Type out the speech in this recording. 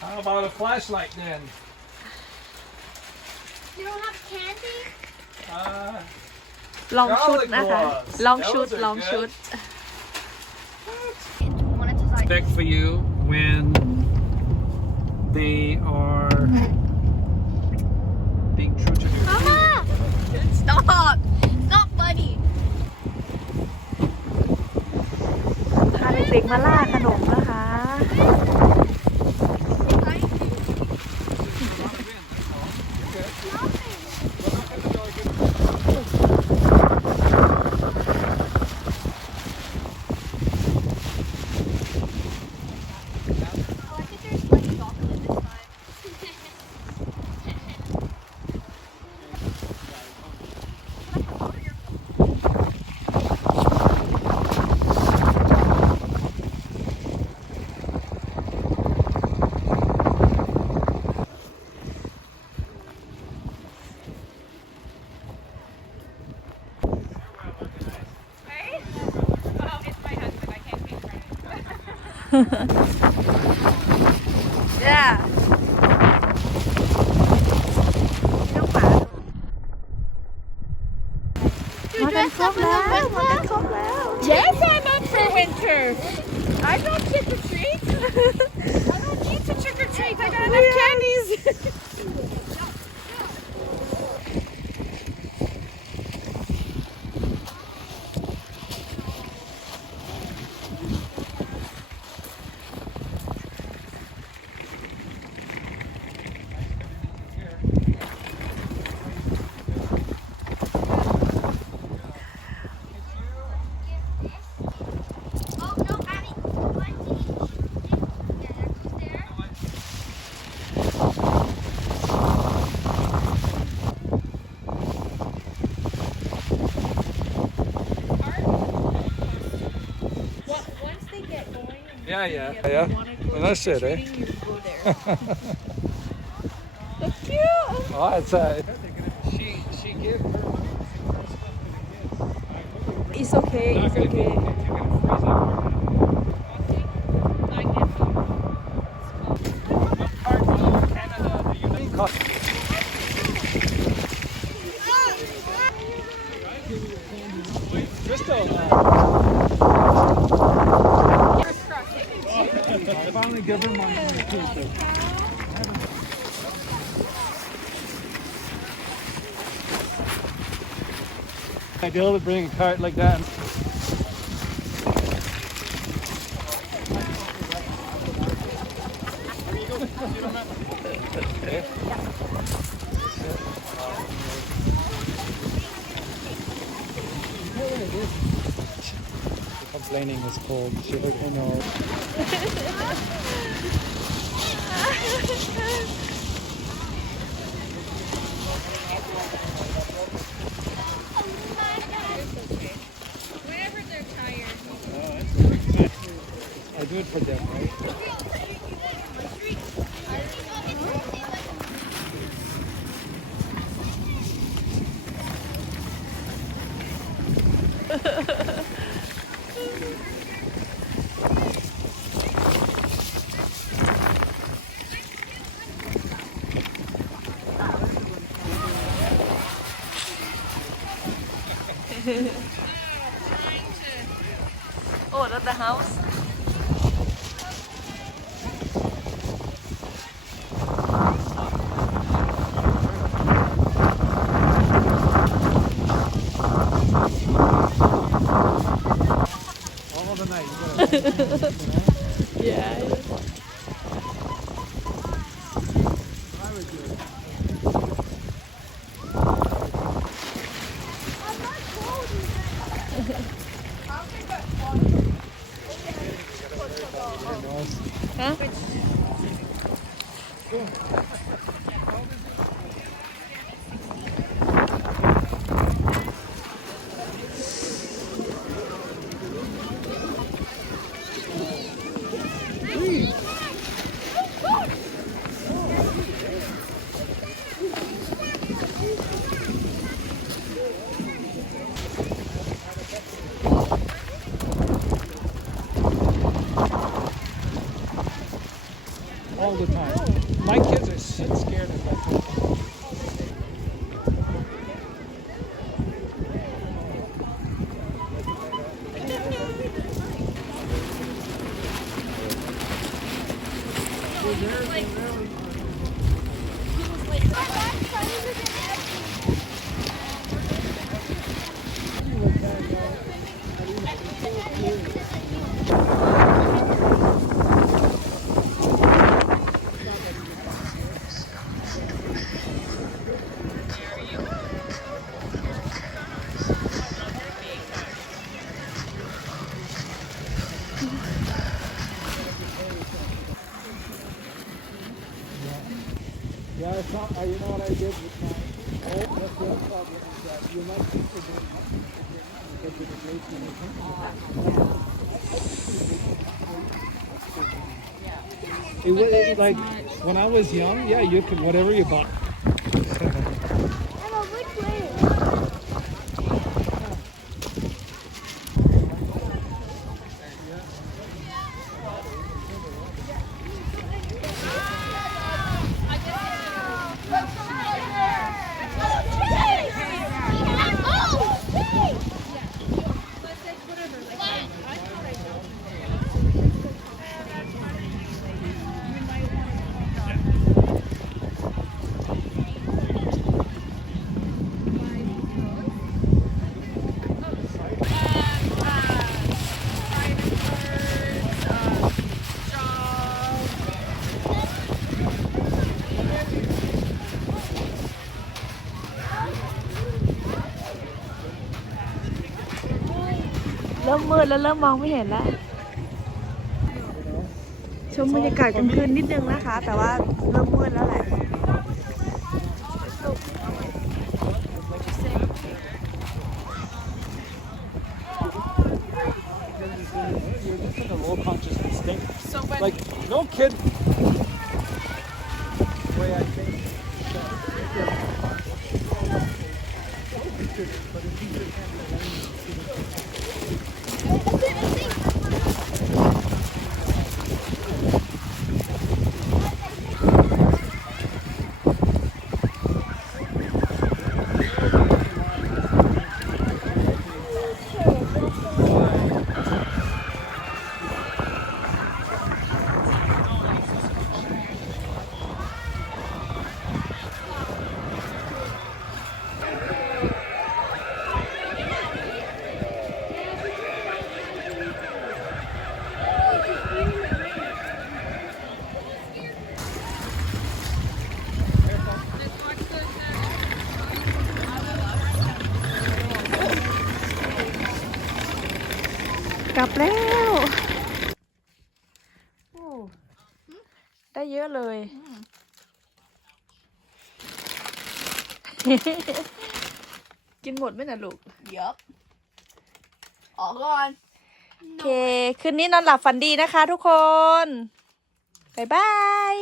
How about a flashlight then? You don't have candy? Uh, ลองชุดนะคะ ลองชุด ลองชุด Wanted to like Expect for you when they are being true to their Mama! Stop! It's not funny. พาเด็กๆมาล่าขนมนะคะ Oh, I think there's like chocolate this time. yeah มากันครบแล้วมากันครบแล้ว Yes, I'm up for winter. I don't trick or treat. I don't need to trick or treat. I got enough candies. Oh no, Abby. One each. Yeah, that's there. Once they get going, and Yeah, yeah, if you yeah. wanna go Well, that's it, eh? trick-or-treating, you go there. That's cute. Oh, it's she gave her money. it's okay it's okay I get Crystal. I finally give her money. Ideal to bring a cart like that. Complaining is cold. She looked in her. Whenever they're tired. I do it for them, right? oh that's the house All the night. You gotta yeah I would do it. huh all the time. My kids are shit scared of that. Yeah, it's not, you know what I did with my that's the problem is that you might think you're doing because of the grace and everything. It was like when I was young, yeah, you could whatever you bought. Emma, which way?เริ่มมืดแล้วเริ่มมองไม่เห็นแล้ว ชมบรรยากาศกลางคืนนิดนึงนะคะ แต่ว่าเริ่มมืดแล้วแหละ You're just in a low consciousness state. So like no kid. Way I think.กลับแล้วโอ้ได้เยอะเลย กินหมดไหมนะลูก Yup. ออกก่อน โอเค คืนนี้นอนหลับฝันดีนะคะทุกคน บ๊ายบาย